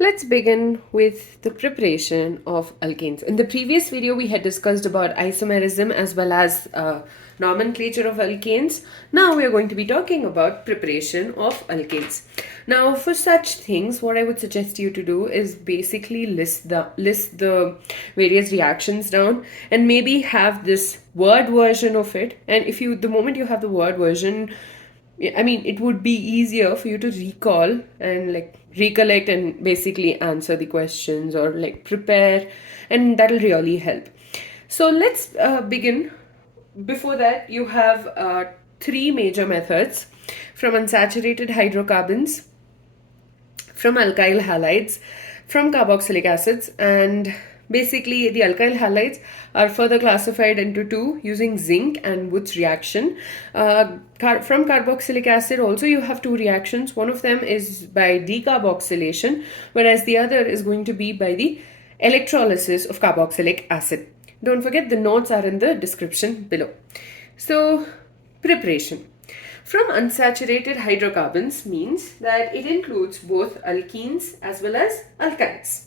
Let's begin with the preparation of alkanes. In the previous video, we had discussed about isomerism as well as nomenclature of alkanes. Now we are going to be talking about preparation of alkanes. Now, for such things, what I would suggest you to do is basically list the various reactions down and maybe have this word version of it. And if you, the moment you have the word version, I mean, it would be easier for you to recall and recollect and basically answer the questions or prepare, and that'll really help. So let's begin. Before that, you have three major methods: from unsaturated hydrocarbons, from alkyl halides, from carboxylic acids, and basically the alkyl halides are further classified into two using zinc and Wood's reaction. From carboxylic acid also you have two reactions. One of them is by decarboxylation, whereas the other is going to be by the electrolysis of carboxylic acid. Don't forget, the notes are in the description below. So, preparation. From unsaturated hydrocarbons means that it includes both alkenes as well as alkynes.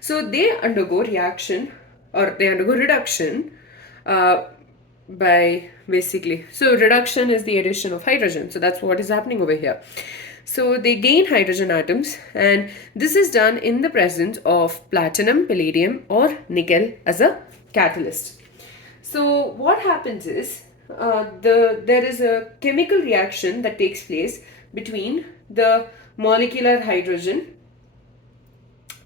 So they undergo reaction, or they undergo reduction by basically, so reduction is the addition of hydrogen. So that's what is happening over here. So they gain hydrogen atoms, and this is done in the presence of platinum, palladium, or nickel as a catalyst. So what happens is there is a chemical reaction that takes place between the molecular hydrogen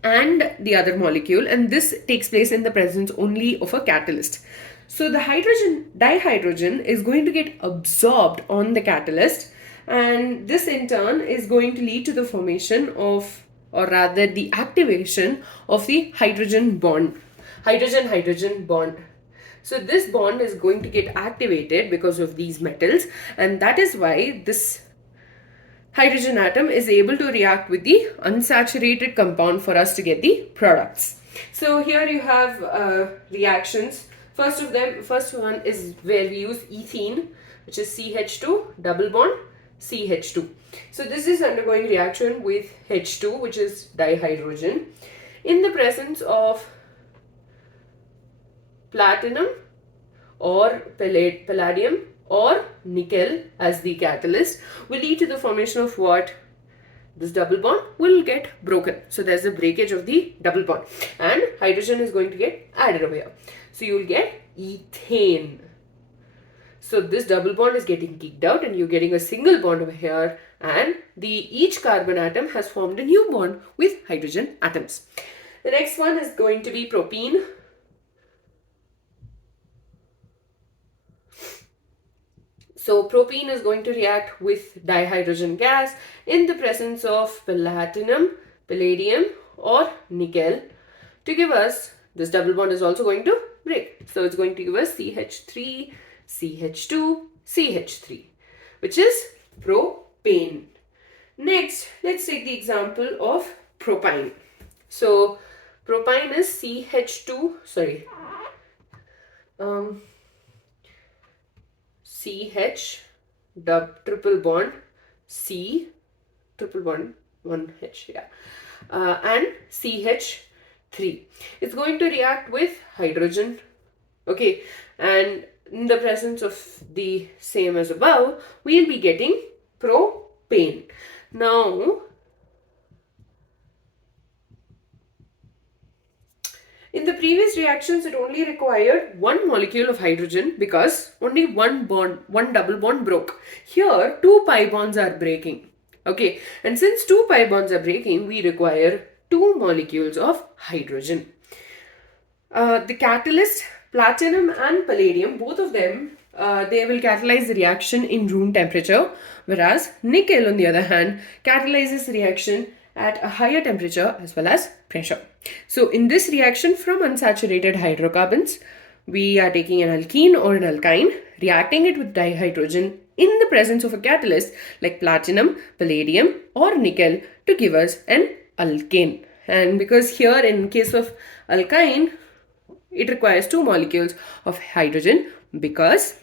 and the other molecule, and this takes place in the presence only of a catalyst. So the dihydrogen is going to get absorbed on the catalyst, and this in turn is going to lead to the formation of, or rather the activation of, the hydrogen bond. So this bond is going to get activated because of these metals, and that is why this hydrogen atom is able to react with the unsaturated compound for us to get the products. So here you have reactions. First one is where we use ethene, which is CH2 double bond CH2. So this is undergoing reaction with H2, which is dihydrogen, in the presence of platinum or palladium or nickel as the catalyst, will lead to the formation of what? This double bond will get broken. So there's a breakage of the double bond, and hydrogen is going to get added over here. So you will get ethane. So this double bond is getting kicked out, and you're getting a single bond over here, and each carbon atom has formed a new bond with hydrogen atoms. The next one is going to be propene. So propene is going to react with dihydrogen gas in the presence of platinum, palladium, or nickel to give us, this double bond is also going to break. So it's going to give us CH3, CH2, CH3, which is propane. Next, let's take the example of propine. So propine is CH triple bond C triple bond 1H, and CH3. It's going to react with hydrogen, okay, and in the presence of the same as above, we'll be getting propane. Now, in the previous reactions, it only required one molecule of hydrogen because only one double bond broke. Here, two pi bonds are breaking. Okay, and since two pi bonds are breaking, we require two molecules of hydrogen. The catalyst, platinum and palladium, both of them, they will catalyze the reaction in room temperature, whereas nickel, on the other hand, catalyzes the reaction at a higher temperature as well as pressure. So in this reaction from unsaturated hydrocarbons, we are taking an alkene or an alkyne, reacting it with dihydrogen in the presence of a catalyst like platinum, palladium or nickel to give us an alkane. And because here in case of alkyne, it requires two molecules of hydrogen, because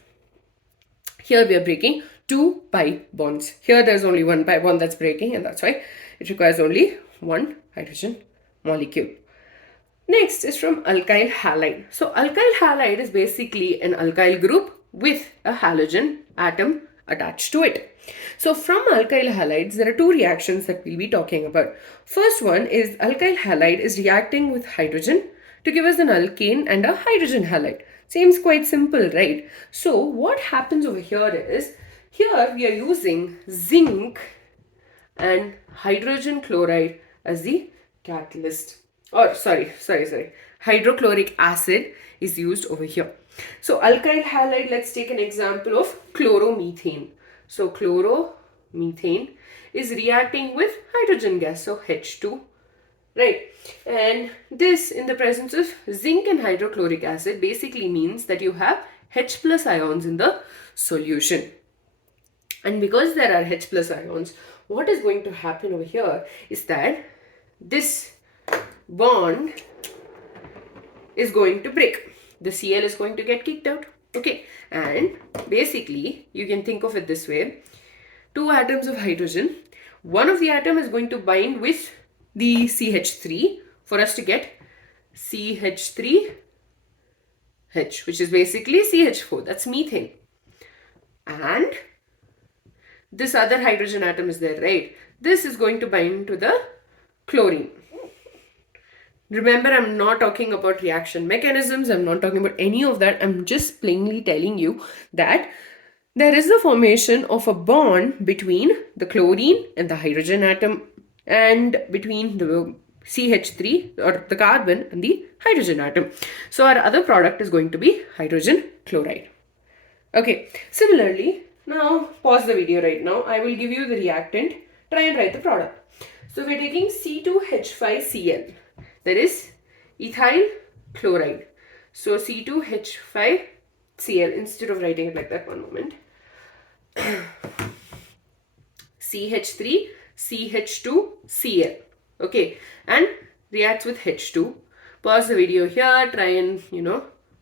here we are breaking two pi bonds. Here there's only one pi bond that's breaking, and that's why it requires only one hydrogen molecule. Next is from alkyl halide. So alkyl halide is basically an alkyl group with a halogen atom attached to it. So from alkyl halides, there are two reactions that we'll be talking about. First one is alkyl halide is reacting with hydrogen to give us an alkane and a hydrogen halide. Seems quite simple, right? So what happens over here is, here we are using zinc and hydrogen chloride as the catalyst. Or sorry, hydrochloric acid is used over here. So alkyl halide, let's take an example of chloromethane. So chloromethane is reacting with hydrogen gas, so H2, right? And this, in the presence of zinc and hydrochloric acid, basically means that you have H plus ions in the solution. And because there are H plus ions, what is going to happen over here is that this bond is going to break. The Cl is going to get kicked out. Okay, and basically you can think of it this way. Two atoms of hydrogen. One of the atom is going to bind with the CH3 for us to get CH3H, which is basically CH4. That's methane. And this other hydrogen atom is there, right? This is going to bind to the chlorine. Remember, I'm not talking about reaction mechanisms. I'm not talking about any of that. I'm just plainly telling you that there is a formation of a bond between the chlorine and the hydrogen atom, and between the CH3 or the carbon and the hydrogen atom. So our other product is going to be hydrogen chloride. Okay, similarly, now pause the video right now. I will give you the reactant. Try and write the product. So we're taking C2H5Cl. That is ethyl chloride. So C2H5Cl, instead of writing it like that, one moment. CH3, CH2Cl. Okay, and reacts with H2. Pause the video here, try and,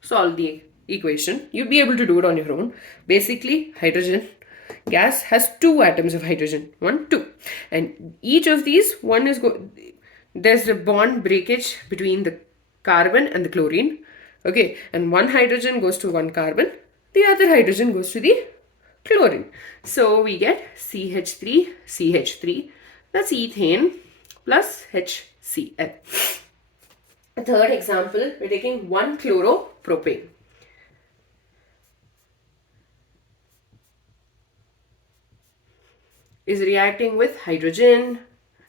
solve the equation. You'll be able to do it on your own. Basically, hydrogen gas has two atoms of hydrogen. 1, 2. And each of these, one is there's a bond breakage between the carbon and the chlorine. Okay, and one hydrogen goes to one carbon, the other hydrogen goes to the chlorine. So we get CH3, CH3, that's ethane plus HCl. A third example, we're taking 1-chloropropane. Is reacting with hydrogen.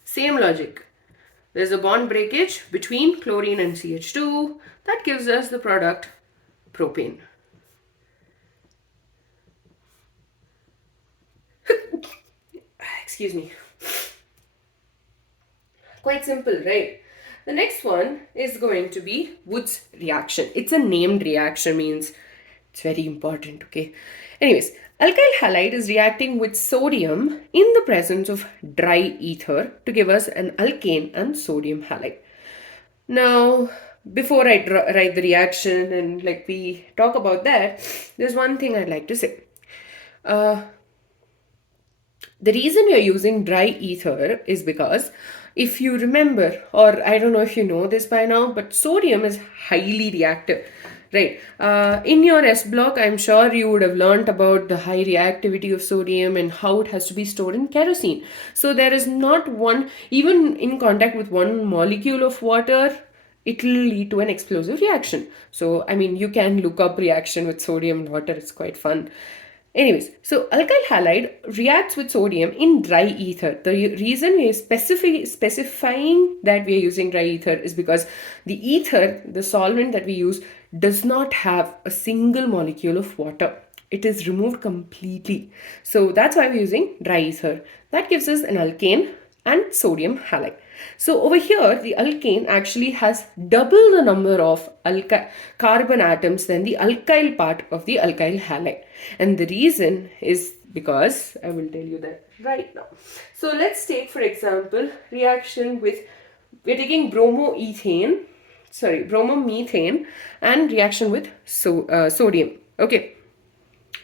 Same logic. There's a bond breakage between chlorine and CH2. That gives us the product propane. Excuse me. Quite simple, right? The next one is going to be Wood's reaction. It's a named reaction, means it's very important, okay? Anyways, alkyl halide is reacting with sodium in the presence of dry ether to give us an alkane and sodium halide. Now, before I write the reaction and we talk about that, there's one thing I'd like to say. The reason we are using dry ether is because if you remember, or I don't know if you know this by now, but sodium is highly reactive. Right. In your S block, I'm sure you would have learnt about the high reactivity of sodium and how it has to be stored in kerosene. So there is not one, even in contact with one molecule of water, it will lead to an explosive reaction. So, you can look up reaction with sodium and water. It's quite fun. Anyways, so alkyl halide reacts with sodium in dry ether. The reason we are specifying that we are using dry ether is because the ether, the solvent that we use, does not have a single molecule of water. It is removed completely. So that's why we're using dry ether. That gives us an alkane and sodium halide. So over here, the alkane actually has double the number of carbon atoms than the alkyl part of the alkyl halide. And the reason is because, I will tell you that right now. So let's take, for example, reaction with, we're taking bromomethane and reaction with sodium. Okay.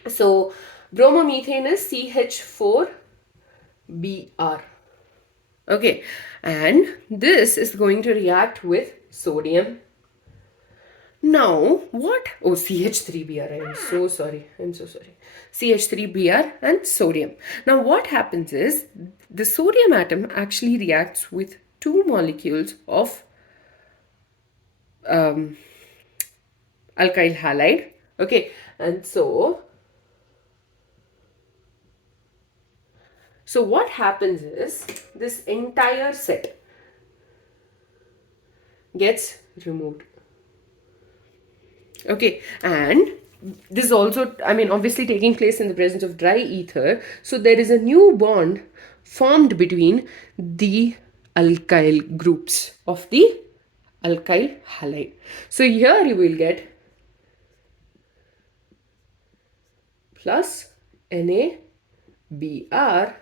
So bromomethane is CH4Br. Okay, and this is going to react with sodium. Now, what? Oh, CH3Br. I am so sorry. I'm so sorry. CH3Br and sodium. Now, what happens is the sodium atom actually reacts with two molecules of alkyl halide. Okay, and so what happens is this entire set gets removed. Okay, and this is also, I mean, obviously taking place in the presence of dry ether. So there is a new bond formed between the alkyl groups of the alkyl halide. So here you will get plus NaBr.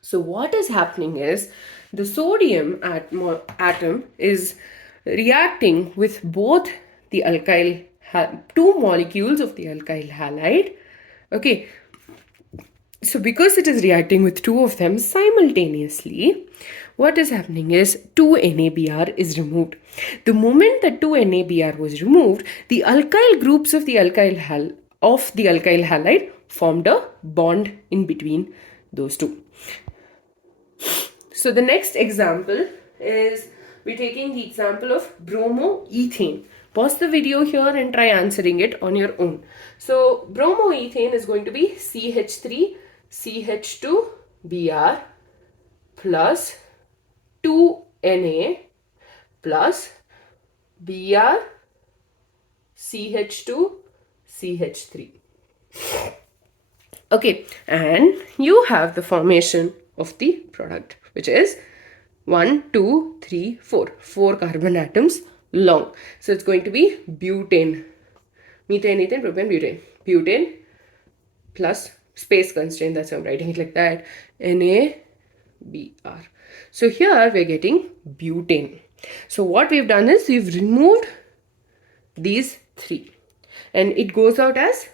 So what is happening is the sodium atom is reacting with both the alkyl two molecules of the alkyl halide. Okay, so because it is reacting with two of them simultaneously, what is happening is 2NaBr is removed. The moment that 2NaBr was removed, the alkyl groups of the alkyl halide formed a bond in between those two. So the next example is we're taking the example of bromoethane. Pause the video here and try answering it on your own. So bromoethane is going to be CH3CH2Br plus 2Na plus Br CH2CH3. Okay, and you have the formation of the product, which is 1, 2, 3, 4. 4 carbon atoms long. So it's going to be butane. Methane, ethane, propane, butane. Butane plus space constraint. That's why I'm writing it like that. NaBr. So here we're getting butane. So what we've done is we've removed these 3. And it goes out as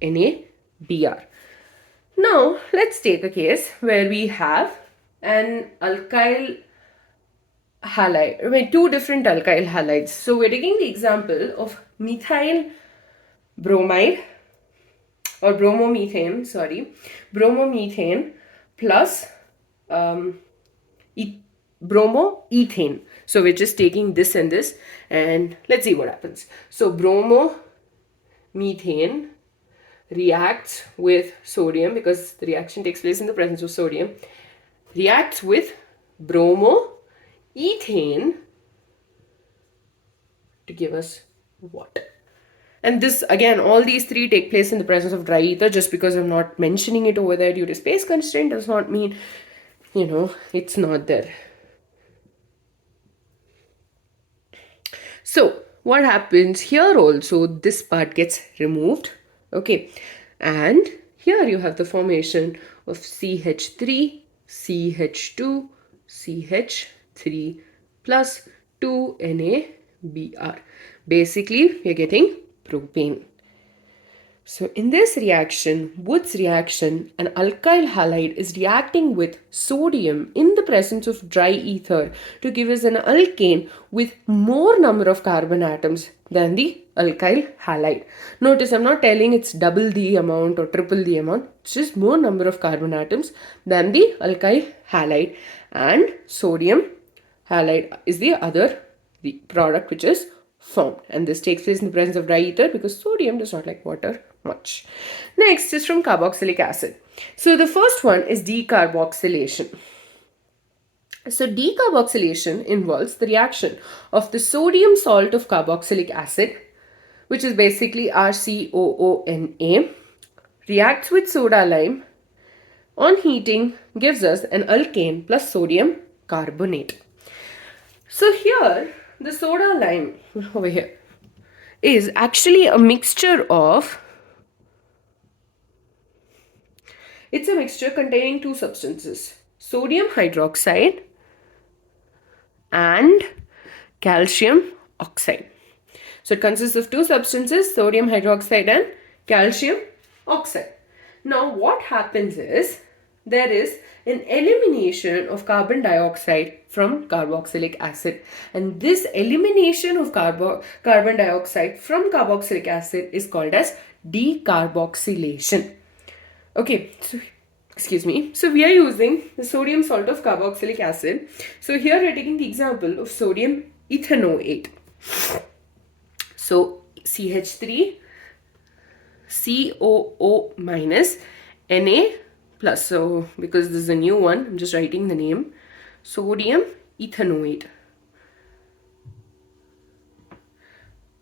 NaBr. Now, let's take a case where we have an alkyl halide, I mean, 2 different alkyl halides. So, we're taking the example of methyl bromide or bromomethane plus bromoethane. So, we're just taking this and this, and let's see what happens. So, bromomethane reacts with sodium, because the reaction takes place in the presence of sodium, reacts with bromoethane to give us what? And this, again, all these 3 take place in the presence of dry ether. Just because I'm not mentioning it over there due to space constraint does not mean, it's not there. So what happens here also, this part gets removed. Okay, and here you have the formation of CH3, CH2, CH3 plus 2NaBr. Basically, we are getting propane. So in this reaction, Wood's reaction, an alkyl halide is reacting with sodium in the presence of dry ether to give us an alkane with more number of carbon atoms than the alkyl halide. Notice I'm not telling it's double the amount or triple the amount. It's just more number of carbon atoms than the alkyl halide, and sodium halide is the other product which is formed, and this takes place in the presence of dry ether because sodium does not like water much. Next is from carboxylic acid. So the first one is decarboxylation. So decarboxylation involves the reaction of the sodium salt of carboxylic acid, which is basically RCOONA, reacts with soda lime. On heating, gives us an alkane plus sodium carbonate. So here, the soda lime over here is actually a mixture of, it's a mixture containing 2 substances, sodium hydroxide and calcium oxide. So it consists of 2 substances, sodium hydroxide and calcium oxide. Now what happens is there is an elimination of carbon dioxide from carboxylic acid, and this elimination of carbon dioxide from carboxylic acid is called as decarboxylation. Okay, so excuse me. So we are using the sodium salt of carboxylic acid. So here we are taking the example of sodium ethanoate. So CH3 COO minus Na plus. So because this is a new one, I'm just writing the name. Sodium ethanoate.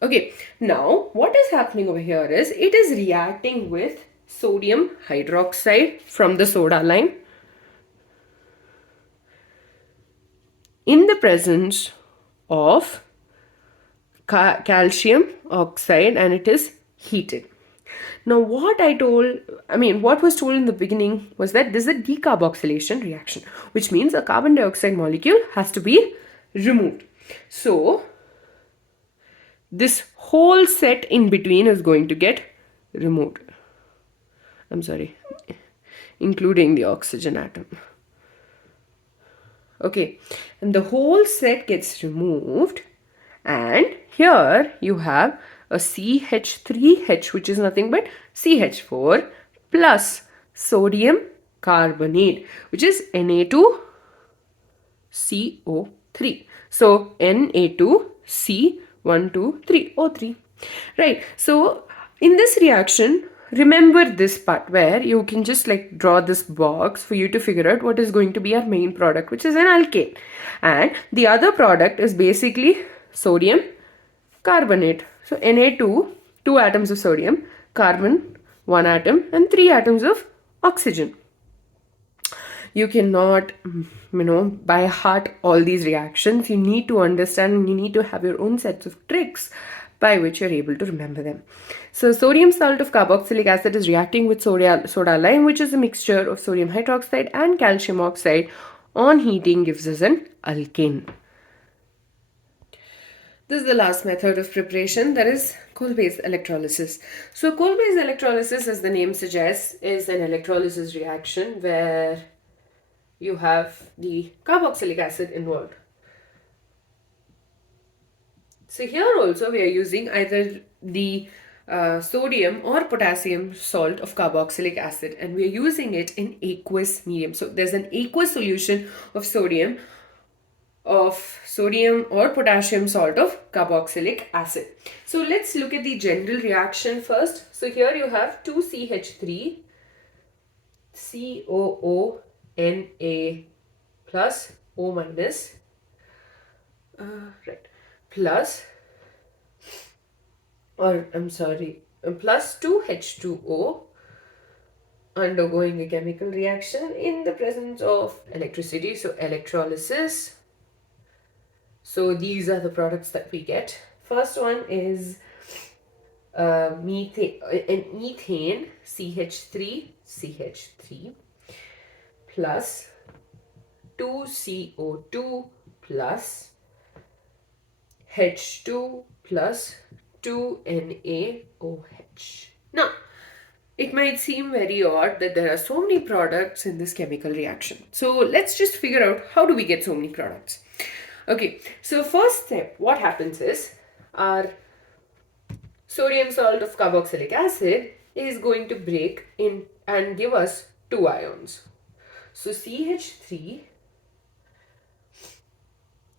Okay, now what is happening over here is it is reacting with sodium hydroxide from the soda lime in the presence of calcium oxide, and it is heated. Now what was told in the beginning was that this is a decarboxylation reaction, which means a carbon dioxide molecule has to be removed. So this whole set in between is going to get removed. I'm sorry, including the oxygen atom. Okay, and the whole set gets removed, and here you have a CH3H, which is nothing but CH4 plus sodium carbonate, which is Na2CO3. So Na2C123O3. Right. So in this reaction, remember this part where you can just like draw this box for you to figure out what is going to be our main product, which is an alkane. And the other product is basically sodium carbonate. So Na2, 2 atoms of sodium, carbon, 1 atom, and 3 atoms of oxygen. You cannot, by heart all these reactions. You need to understand, and you need to have your own sets of tricks by which you're able to remember them. So sodium salt of carboxylic acid is reacting with soda lime, which is a mixture of sodium hydroxide and calcium oxide. On heating gives us an alkane. This is the last method of preparation, that is coal-based electrolysis. So coal-based electrolysis, as the name suggests, is an electrolysis reaction where you have the carboxylic acid involved. So here also we are using either the sodium or potassium salt of carboxylic acid, and we are using it in aqueous medium. So there's an aqueous solution of sodium or potassium salt of carboxylic acid. So let's look at the general reaction first. So here you have 2CH3 COO Na plus O minus plus 2H2O undergoing a chemical reaction in the presence of electricity. So electrolysis. So these are the products that we get. First one is methane, an ethane, CH3 plus 2CO2 plus H2 plus 2NaOH. Now, it might seem very odd that there are so many products in this chemical reaction. So let's just figure out how do we get so many products. Okay, so first step, what happens is our sodium salt of carboxylic acid is going to break in and give us 2 ions. So CH3,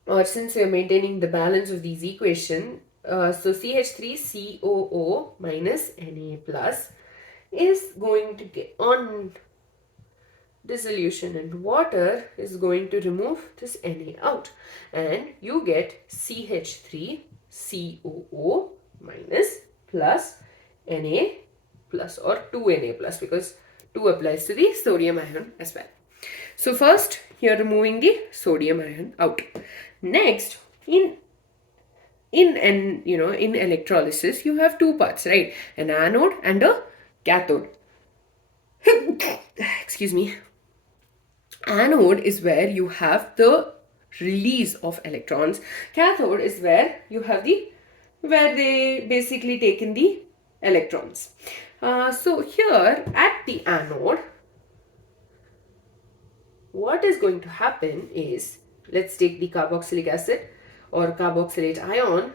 or since we are maintaining the balance of these equations, so CH3COO minus Na plus is going to get on dissolution in water is going to remove this Na out, and you get CH3COO minus plus Na plus, or 2Na plus, because 2 applies to the sodium ion as well. So first you're removing the sodium ion out. Next, in electrolysis you have 2 parts, right? An anode and a cathode. Excuse me. Anode is where you have the release of electrons. Cathode is where you have where they basically take in the electrons. So here at the anode, what is going to happen is, let's take the carboxylic acid or carboxylate ion,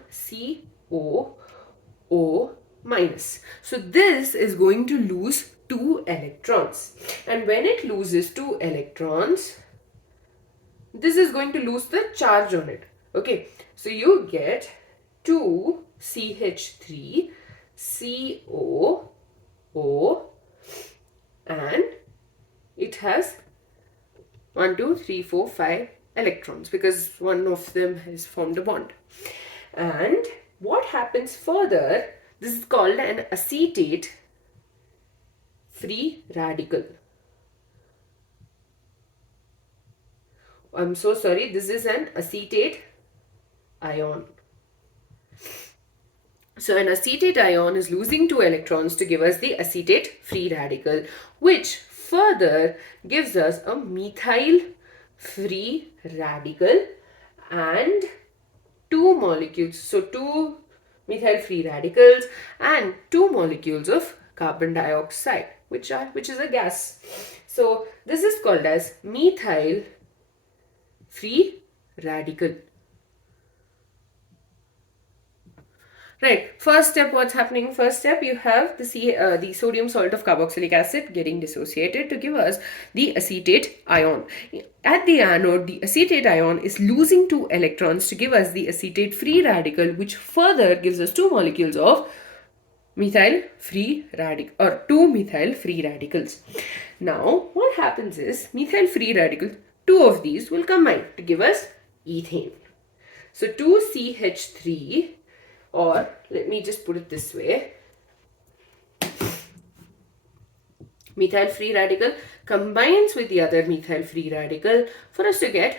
COO minus. So this is going to lose 2 electrons, and when it loses 2 electrons, this is going to lose the charge on it. Okay, so you get 2CH3 COO, and it has 1, 2, 3, 4, 5 electrons because one of them has formed a bond. And what happens further, this is called an acetate free radical. I'm so sorry, this is an acetate ion. So an acetate ion is losing 2 electrons to give us the acetate free radical, which further gives us a methyl free radical and 2 molecules. So 2 methyl free radicals and 2 molecules of carbon dioxide, which is a gas. So this is called as methyl free radical. Right, first step, what's happening? First step, you have the sodium salt of carboxylic acid getting dissociated to give us the acetate ion. At the anode, the acetate ion is losing 2 electrons to give us the acetate free radical, which further gives us 2 molecules of methyl free radical or 2 methyl free radicals. Now, what happens is methyl free radicals, 2 of these will combine to give us ethane. So 2CH3, or let me just put it this way, methyl free radical combines with the other methyl free radical for us to get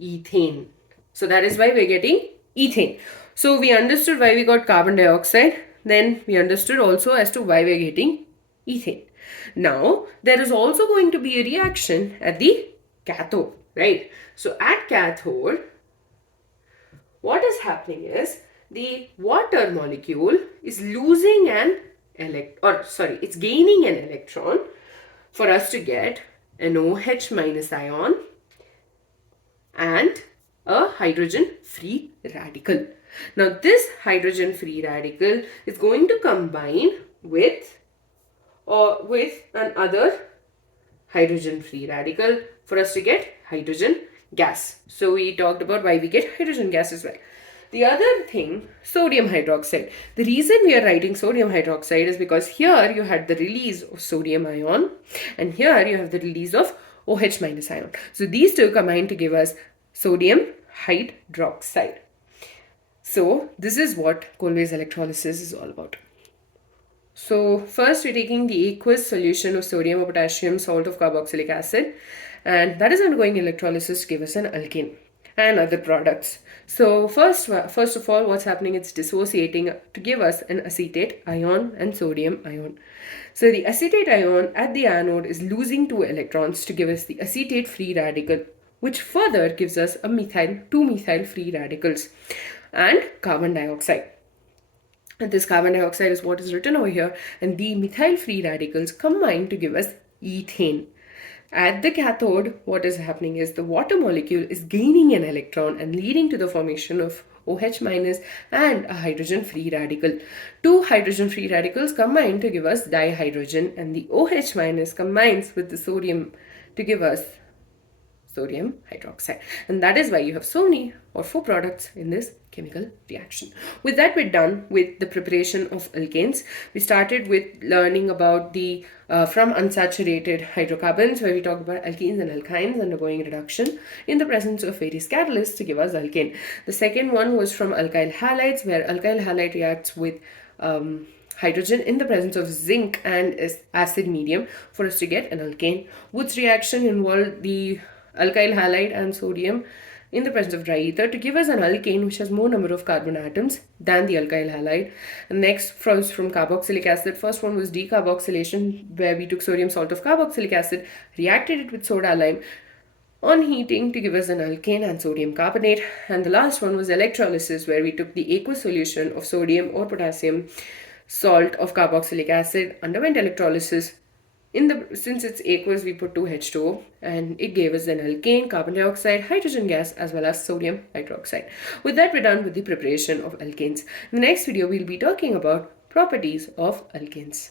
ethane. So that is why we're getting ethane. So we understood why we got carbon dioxide, then we understood also as to why we're getting ethane. Now there is also going to be a reaction at the cathode, right? So at cathode, what is happening is the water molecule is losing an it's gaining an electron for us to get an OH minus ion and a hydrogen free radical. Now this hydrogen free radical is going to combine with another hydrogen free radical for us to get hydrogen gas. So we talked about why we get hydrogen gas as well. The other thing, sodium hydroxide. The reason we are writing sodium hydroxide is because here you had the release of sodium ion and here you have the release of OH minus ion. So these two combine to give us sodium hydroxide. So this is what Colway's electrolysis is all about. So first we're taking the aqueous solution of sodium or potassium salt of carboxylic acid, and that is undergoing electrolysis to give us an alkane and other products. So first of all, what's happening, it's dissociating to give us an acetate ion and sodium ion. So the acetate ion at the anode is losing 2 electrons to give us the acetate free radical, which further gives us a 2 methyl free radicals and carbon dioxide. And this carbon dioxide is what is written over here, and the methyl free radicals combine to give us ethane. At the cathode, what is happening is the water molecule is gaining an electron and leading to the formation of OH minus and a hydrogen free radical. 2 hydrogen free radicals combine to give us dihydrogen, and the OH minus combines with the sodium to give us sodium hydroxide. And that is why you have so many or 4 products in this chemical reaction. With that, we're done with the preparation of alkanes. We started with learning about the from unsaturated hydrocarbons, where we talked about alkenes and alkynes undergoing reduction in the presence of various catalysts to give us alkane. The second one was from alkyl halides, where alkyl halide reacts with hydrogen in the presence of zinc and acid medium for us to get an alkane. Wood's reaction involved the alkyl halide and sodium in the presence of dry ether to give us an alkane which has more number of carbon atoms than the alkyl halide. And next was from carboxylic acid. First one was decarboxylation, where we took sodium salt of carboxylic acid, reacted it with soda lime on heating to give us an alkane and sodium carbonate. And the last one was electrolysis, where we took the aqueous solution of sodium or potassium salt of carboxylic acid, underwent electrolysis. Since it's aqueous, we put 2H2O, and it gave us an alkane, carbon dioxide, hydrogen gas, as well as sodium hydroxide. With that, we're done with the preparation of alkanes. In the next video, we'll be talking about properties of alkanes.